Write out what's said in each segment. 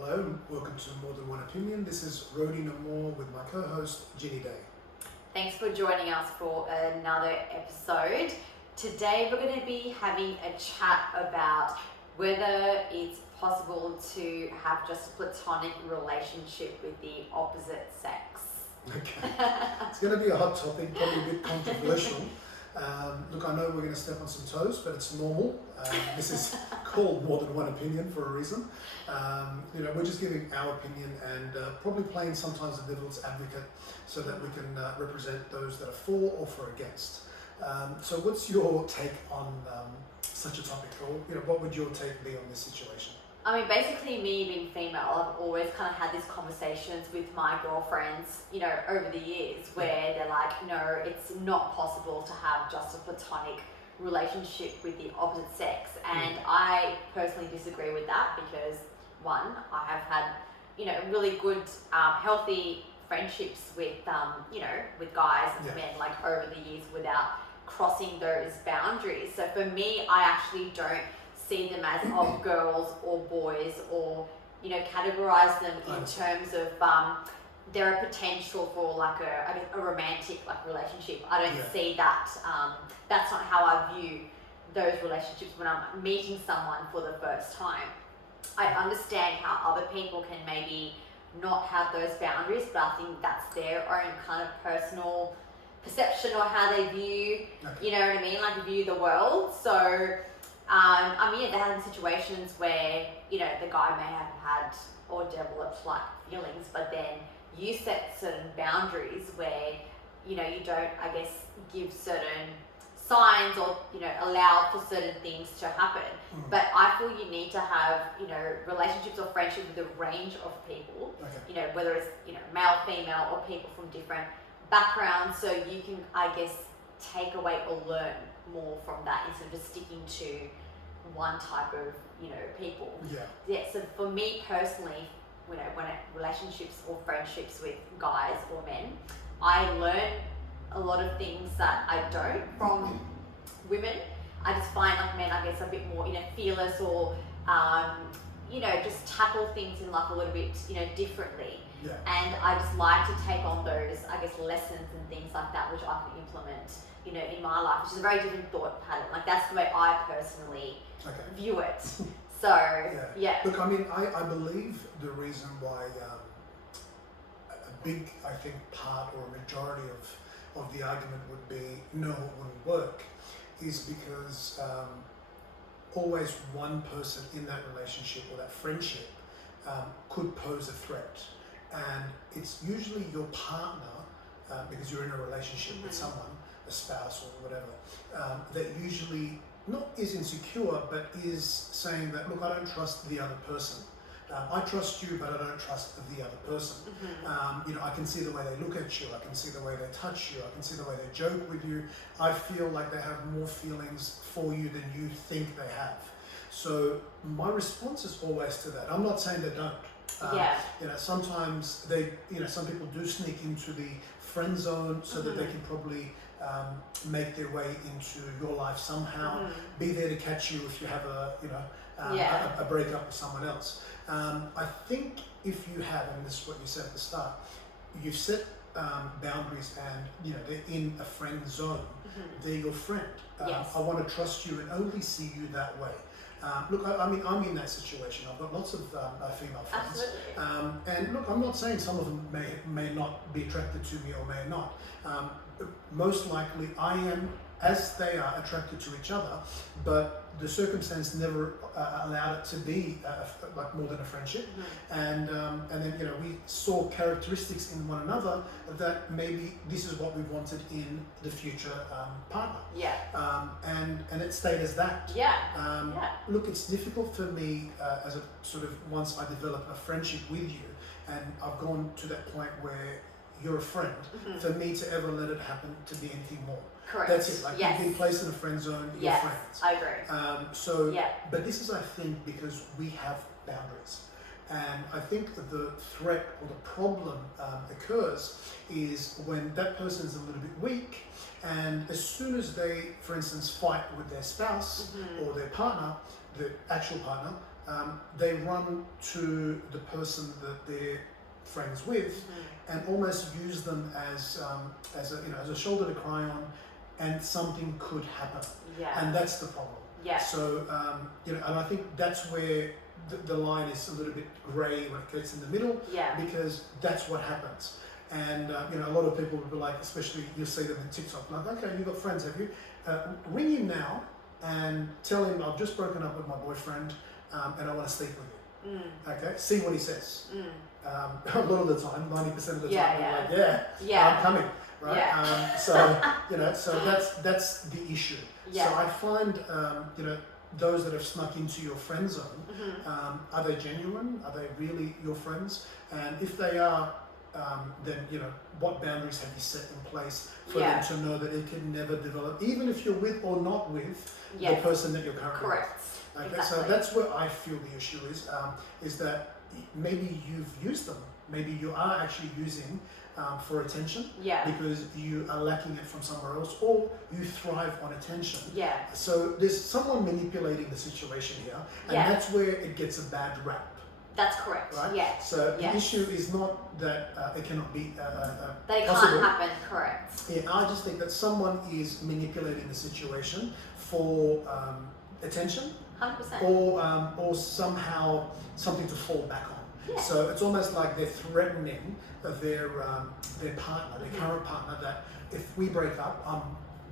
Hello and welcome to More Than One Opinion. This is Rody No More with my co-host Ginny Day. Thanks for joining us for another episode. Today we're going to be having a chat about whether it's possible to have just a platonic relationship with the opposite sex. Okay, it's going to be a hot topic, probably a bit controversial. Look, I know we're going to step on some toes, but it's normal. This is called More Than One Opinion for a reason. We're just giving our opinion and probably playing sometimes the devil's advocate so that we can represent those that are for or for against. So what's your take on such a topic, or what would your take be on this situation? I mean, basically me being female, I've always kind of had these conversations with my girlfriends, over the years where they're like, no, it's not possible to have just a platonic relationship with the opposite sex. And I personally disagree with that because, one, I have had, really good, healthy friendships with, with guys and men, like over the years without crossing those boundaries. So for me, I actually don't see them as of girls or boys, or categorize them in terms of their potential for like a romantic relationship. I don't see that. That's not how I view those relationships when I'm meeting someone for the first time. I understand how other people can maybe not have those boundaries, but I think that's their own kind of personal perception or how they view, like view the world. So they're having situations where, the guy may have had or developed like feelings, but then you set certain boundaries where, you don't, I guess, give certain signs or, allow for certain things to happen. But I feel you need to have, relationships or friendships with a range of people, whether it's, male, female, or people from different backgrounds, so you can, I guess, take away or learn more from that instead of just sticking to one type of people. So for me personally, when relationships or friendships with guys or men, I learn a lot of things that I don't from women. I just find like men, I guess, a bit more fearless, or just tackle things in life a little bit differently. And I just like to take on those, I guess, lessons and things like that, which I can implement, in my life, which is a very different thought pattern. Like that's the way I personally view it. So, Look, I mean, I believe the reason why a big, I think, part or a majority of the argument would be no, it wouldn't work, is because always one person in that relationship or that friendship could pose a threat. And it's usually your partner, because you're in a relationship with someone, a spouse or whatever, that usually not is insecure, but is saying that, look, I don't trust the other person. I trust you, but I don't trust the other person. I can see the way they look at you, I can see the way they touch you, I can see the way they joke with you. I feel like they have more feelings for you than you think they have. So my response is always to that. I'm not saying they don't. Sometimes they, some people do sneak into the friend zone so that they can probably make their way into your life somehow, be there to catch you if you have a breakup with someone else. I think if you have, and this is what you said at the start, you've set boundaries and they're in a friend zone, they're your friend. I want to trust you and only see you that way. Look, I mean, I'm in that situation. I've got lots of female friends. And look, I'm not saying some of them may not be attracted to me or may not. Most likely I am, as they are, attracted to each other, but the circumstance never allowed it to be like more than a friendship. And then we saw characteristics in one another that maybe this is what we wanted in the future partner. And it stayed as that. Look, it's difficult for me as a sort of, once I develop a friendship with you, and I've gone to that point where you're a friend, for me to ever let it happen to be anything more. Correct. That's it. Like you've been placed in a friend zone, you're friends. I agree. But this is, I think, because we have boundaries. And I think the threat or the problem occurs is when that person's a little bit weak, and as soon as they, for instance, fight with their spouse or their partner, the actual partner, they run to the person that they're friends with and almost use them as a shoulder to cry on, and something could happen. Yeah. And that's the problem. Yeah. So, and I think that's where the line is a little bit grey when it gets in the middle, because that's what happens. And, a lot of people will be like, especially you'll see them in TikTok, like, okay, you've got friends, have you? Ring him now and tell him I've just broken up with my boyfriend and I want to sleep with you. Okay, see what he says. A lot of the time, 90% of the time, they're like, I'm coming. Right? So that's the issue. So I find, those that have snuck into your friend zone, are they genuine? Are they really your friends? And if they are, then, what boundaries have you set in place for them to know that it can never develop, even if you're with or not with the person that you're currently with. Okay, exactly. So that's where I feel the issue is that maybe you've used them. Maybe you are actually using for attention because you are lacking it from somewhere else, or you thrive on attention. So there's someone manipulating the situation here, and that's where it gets a bad rap. That's correct. Right? So the issue is not that it cannot be that it possible. Can't happen. Correct. Yeah, I just think that someone is manipulating the situation for attention, 100%, or somehow something to fall back on. So it's almost like they're threatening their partner, their current partner, that if we break up,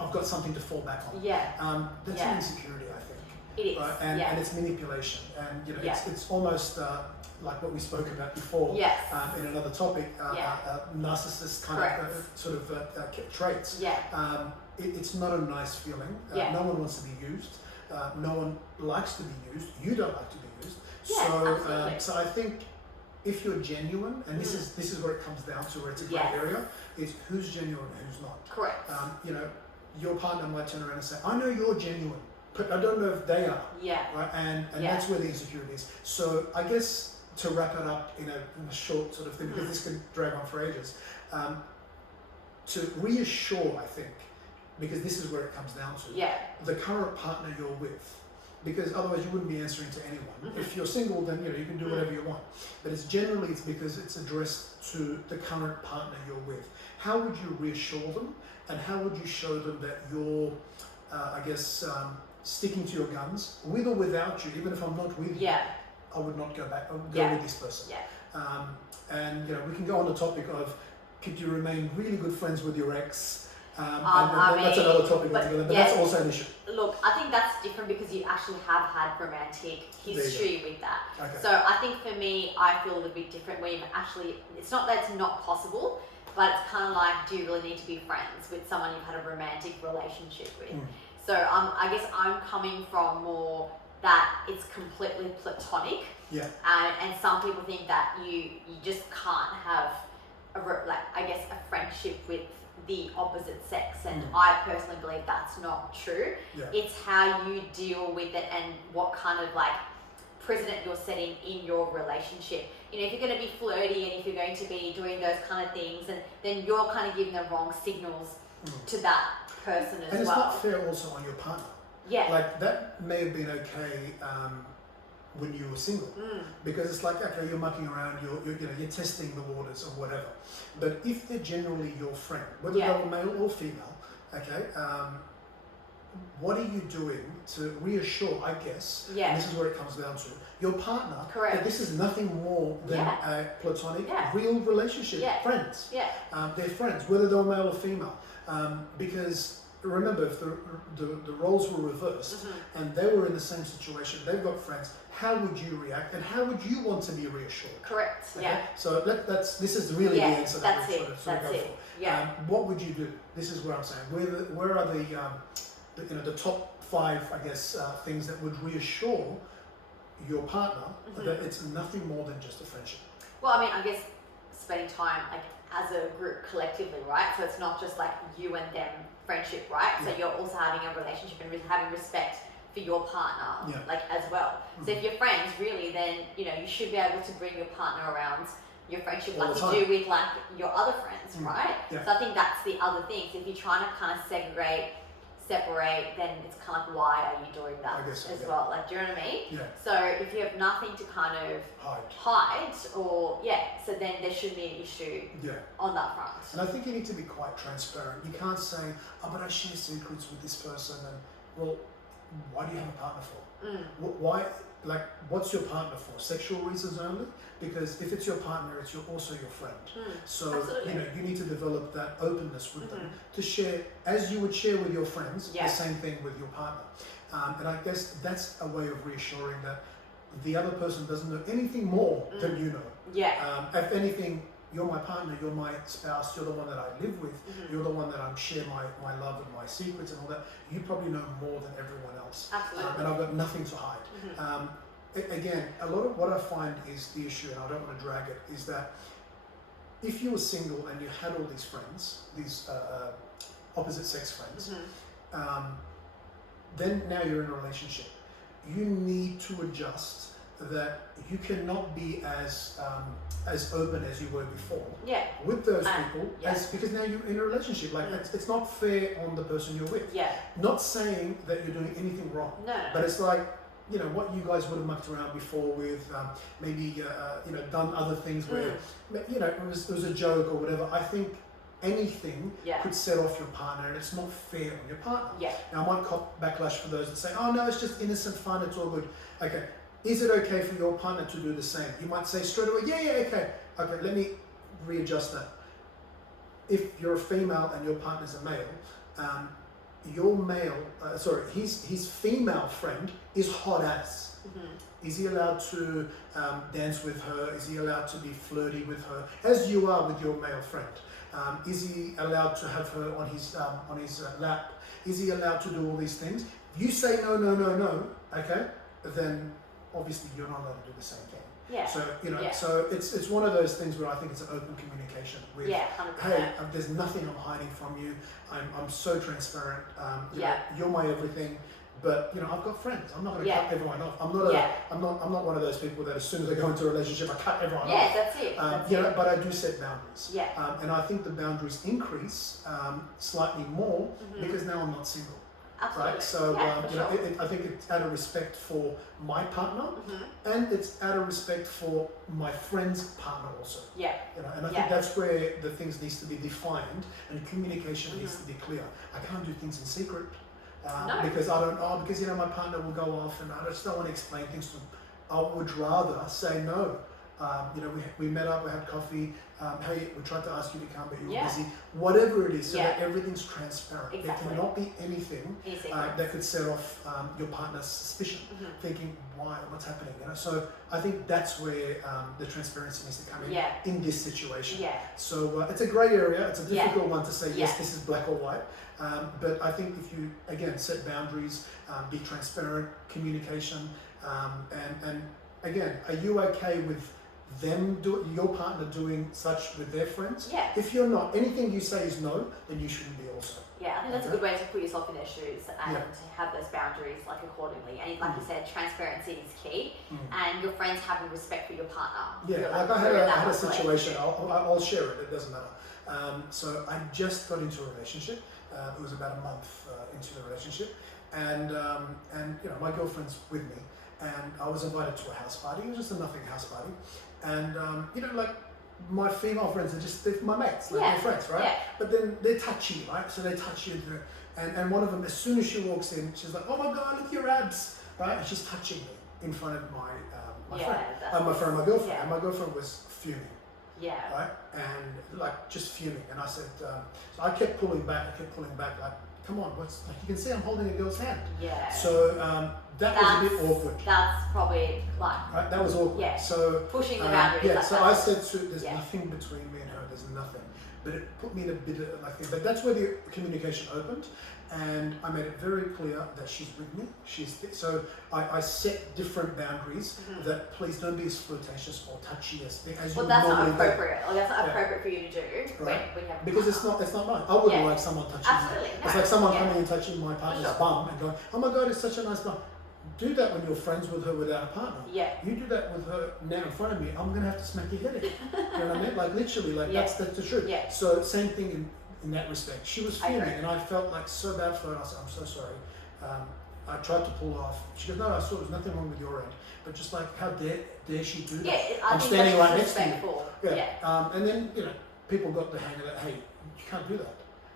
I've got something to fall back on. That's an insecurity, I think. It is. Right? And it's manipulation, and it's almost like what we spoke about before in another topic, narcissist kind of traits. It's not a nice feeling. No one wants to be used. No one likes to be used. You don't like to be used. So I think if you're genuine, and this is where it comes down to, where it's a grey area, is who's genuine and who's not. Correct. Your partner might turn around and say, I know you're genuine, but I don't know if they are. Right? And that's where the insecurity is. So I guess to wrap it up in a short sort of thing, because this can drag on for ages, to reassure, I think, because this is where it comes down to, the current partner you're with. Because otherwise you wouldn't be answering to anyone. If you're single, then you can do whatever you want. But it's because it's addressed to the current partner you're with. How would you reassure them, and how would you show them that you're, sticking to your guns, with or without you? Even if I'm not with you, I would not go back. I would go with this person. And we can go on the topic of, could you remain really good friends with your ex? That's another topic altogether, but that's also an issue. Look, I think that's different because you actually have had romantic history with that. Okay. So I think for me, I feel a little bit different where it's not that it's not possible, but it's kind of like, do you really need to be friends with someone you've had a romantic relationship with? So I guess I'm coming from more that it's completely platonic. And some people think that you just can't have a friendship with the opposite sex, and I personally believe that's not true. It's how you deal with it and what kind of precedent you're setting in your relationship. If you're going to be flirty and if you're going to be doing those kind of things, and then you're kind of giving the wrong signals to that person as well. And it's not fair also on your partner. That may have been okay when you were single, because it's like, okay, you're mucking around, you're testing the waters or whatever. But if they're generally your friend, whether they're male or female, okay, what are you doing to reassure, I guess, and this is where it comes down to, your partner, that this is nothing more than a platonic, real relationship, friends. They're friends, whether they're male or female, because remember, if the roles were reversed and they were in the same situation, they've got friends, how would you react, and how would you want to be reassured? Correct. Okay? So this is really the answer that we're trying to go for. What would you do? This is where I'm saying, where are the top 5, I guess, things that would reassure your partner that it's nothing more than just a friendship? Well, I guess spending time as a group collectively, right? So it's not just you and them friendship, right? So you're also having a relationship and having respect for your partner, as well. So if you're friends, really, then you should be able to bring your partner around your friendship like you do with your other friends, right? So I think that's the other thing. So if you're trying to kind of segregate separate, then it's kind of like, why are you doing that I guess so, as yeah. well? Like, do you know what I mean? Yeah. So if you have nothing to kind of hide or so then there shouldn't be an issue on that front. And I think you need to be quite transparent. You can't say, oh, but I share secrets with this person, and well, why do you have a partner for? Why? Like, what's your partner for? Sexual reasons only? Because if it's your partner, it's also your friend. So absolutely. you know, you need to develop that openness with them to share, as you would share with your friends, the same thing with your partner. And I guess that's a way of reassuring that the other person doesn't know anything more than you know. If anything, you're my partner, you're my spouse, you're the one that I live with, you're the one that I'm share my love and my secrets and all that. You probably know more than everyone else. Absolutely. And I've got nothing to hide. Again, a lot of what I find is the issue, and I don't want to drag it, is that if you were single and you had all these friends, these opposite sex friends, then now you're in a relationship. You need to adjust that you cannot be as open as you were before with those people, because now you're in a relationship. Like it's not fair on the person you're with. Not saying that you're doing anything wrong, but it's like, you know, what you guys would have mucked around before with, maybe you know, done other things where you know it was a joke or whatever. I think anything could set off your partner, and it's not fair on your partner. Now I might cop backlash for those that say, oh no, it's just innocent fun, it's all good. Okay, is it okay for your partner to do the same? You might say straight away, okay, let me readjust that. If you're a female and your partner's a male, your male, his female friend is hot ass. Is he allowed to dance with her? Is he allowed to be flirty with her, as you are with your male friend? Is he allowed to have her on his lap? Is he allowed to do all these things? If you say no, okay, then obviously you're not allowed to do the same thing. So you know, so it's one of those things where I think it's an open communication with, 100%. hey, there's nothing I'm hiding from you. I'm so transparent. You know, you're my everything. But you know, I've got friends. I'm not going to cut everyone off. I'm not one of those people that as soon as I go into a relationship, I cut everyone off. That's it. You know, but I do set boundaries. And I think the boundaries increase slightly more because now I'm not single. Absolutely. Right, so you know, I think it's out of respect for my partner, and it's out of respect for my friend's partner also. You know, and I think that's where the things needs to be defined, and communication needs to be clear. I can't do things in secret because I don't. Because you know, my partner will go off, and I just don't want to explain things to him. I would rather say no. You know, we met up, we had coffee. Hey, we tried to ask you to come, but you were busy. Whatever it is, so that everything's transparent. There cannot be anything that could set off your partner's suspicion, thinking, what's happening? You know, so I think that's where the transparency needs to come in this situation. So it's a grey area. It's a difficult one to say, yes, this is black or white. But I think if you, again, set boundaries, be transparent, communication, and again, are you okay with your partner doing such with their friends? If you're not, anything you say is no, then you shouldn't be also. I think that's a good way to put yourself in their shoes and to have those boundaries like accordingly. And like you said, transparency is key, and your friends having respect for your partner. Like I had a situation. I'll share it. It doesn't matter. So I just got into a relationship. It was about a month into the relationship, and you know, my girlfriend's with me. And I was invited to a house party. It was just a nothing house party. And, you know, like, my female friends they're my mates, like my friends, right? But then they're touchy, right? So they touch you. And one of them, as soon as she walks in, she's like, oh my God, look at your abs, right? And she's touching me in front of my friend, my girlfriend. And my girlfriend was fuming. Right? And, like, just fuming. And I said, so I kept pulling back, like, come on, like, you can see I'm holding a girl's hand. So, that was a bit awkward. That's probably like... Right, that was awkward. So pushing the boundaries. So I said, there's nothing between me and her, there's nothing. But it put me in a bit of like, but that's where the communication opened. And I made it very clear that she's with me. So I set different boundaries that please don't be as flirtatious or touchy as you that's not appropriate. Like, that's not appropriate for you to do. Right. When you have because it's not right. I wouldn't like someone touching me. It's like someone coming and touching my partner's bum and going, oh my God, it's such a nice bum. Do that when you're friends with her without a partner. You do that with her now in front of me, I'm going to have to smack your head in. You know what I mean? Like literally, like that's the truth. So same thing in that respect. She was fuming, and I felt like so bad for her. And I said, I'm so sorry. I tried to pull off. She goes, no, I saw there's nothing wrong with your end, but just like, how dare she do that? Yeah, I'm standing right next to you. Yeah. And then people got the hang of that. Hey, you can't do that.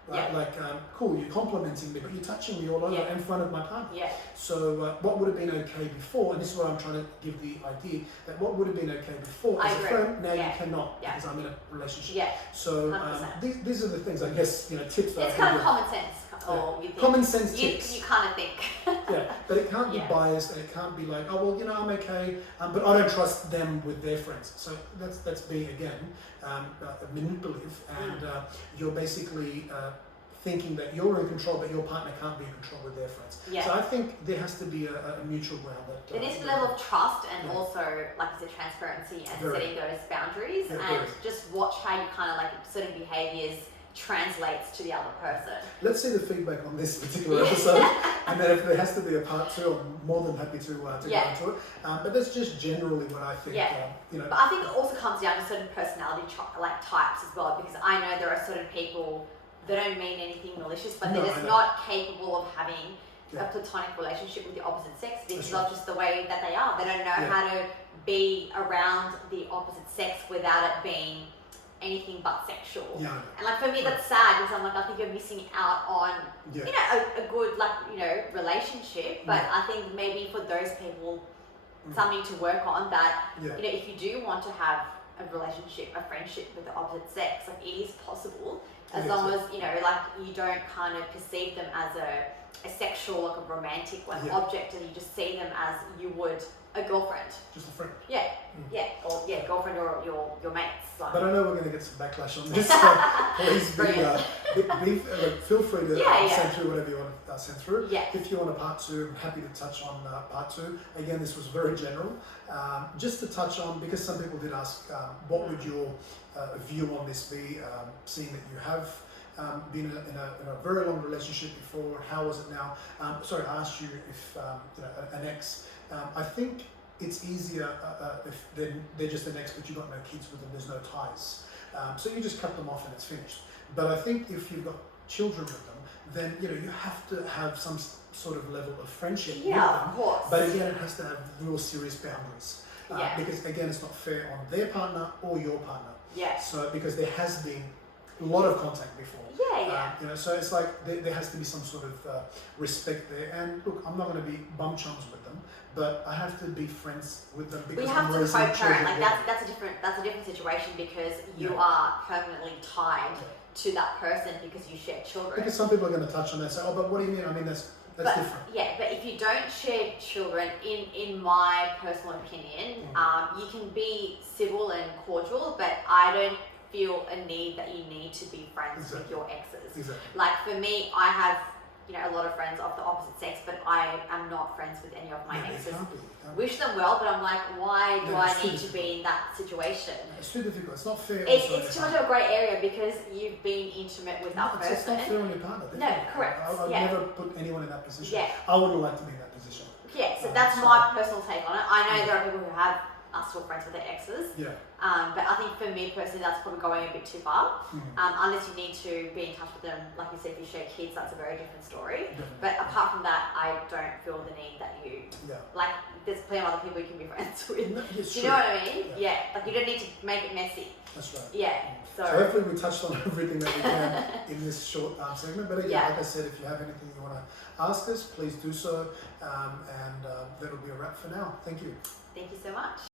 Right? Yeah. Like, cool, you're complimenting me, but you're touching me all over in front of my partner. Yeah. So what would have been okay before, and this is what I'm trying to give the idea, that what would have been okay before as a friend, now you cannot, because I'm in a relationship. Yeah. So these are the things, I guess, tips that it's kind of common sense. Or you think, common sense tips. You kind of think. Yeah, but it can't be biased, and it can't be like, oh well, I'm okay, but I don't trust them with their friends. So that's being again manipulative, and you're basically thinking that you're in control, but your partner can't be in control with their friends. Yeah. So I think there has to be a mutual ground. There needs to be a level of trust, and also, like I said, transparency and setting those boundaries, and just watch how you kind of like certain behaviours translates to the other person. Let's see the feedback on this particular episode, and then if there has to be a part 2, I'm more than happy to go into it. But that's just generally what I think. But I think it also comes down to certain personality types as well, because I know there are certain people that don't mean anything malicious, but they're just not capable of having a platonic relationship with the opposite sex because of just the way that they are. They don't know how to be around the opposite sex without it being anything but sexual. And like for me that's sad, because I'm like, I think you're missing out on a good relationship, but I think maybe for those people something to work on, that if you do want to have a relationship, a friendship with the opposite sex, like it is possible, as long as you don't kind of perceive them as a sexual, like a romantic object, and you just see them as you would a girlfriend. Just a friend. Or girlfriend or your mates. Like. But I know we're going to get some backlash on this, so please feel free to send through whatever you want to send through. If you want a part 2, I'm happy to touch on part 2. Again, this was very general. Just to touch on, because some people did ask, what would your view on this be, seeing that you have been in a very long relationship before, how was it now? Sorry, I asked you if an ex. I think it's easier if they're just an ex, but you've got no kids with them, there's no ties. So you just cut them off and it's finished. But I think if you've got children with them, then you have to have some sort of level of friendship with them. Of course. But again, it has to have real serious boundaries. Because again, it's not fair on their partner or your partner. So because there has been a lot of contact before. So it's like there has to be some sort of respect there. And look, I'm not going to be bum chums with them, but I have to be friends with them because I'm raising children. Co-parent, like that's a different situation, because you are permanently tied to that person because you share children. Because some people are going to touch on that and say, oh, but what do you mean? I mean, that's different. But if you don't share children, in my personal opinion, you can be civil and cordial, but I don't feel a need that you need to be friends with your exes. Like for me, I have a lot of friends of the opposite sex, but I am not friends with any of my exes. Wish them well, but I'm like, why do I need to be in that situation? It's too difficult. It's not fair. It's too much of a grey area because you've been intimate with that person. It's not fair on your partner. No, correct. I've never put anyone in that position. I wouldn't like to be in that position. So that's my personal take on it. I know there are people who are still friends with their exes. But I think for me personally, that's probably going a bit too far. Unless you need to be in touch with them, like you said, if you share kids, that's a very different story. But apart from that, I don't feel the need that you like. There's plenty of other people you can be friends with. Do you know what I mean? Like you don't need to make it messy. That's right. So hopefully we touched on everything that we can in this short segment. But again, like I said, if you have anything you want to ask us, please do so. And that'll be a wrap for now. Thank you. Thank you so much.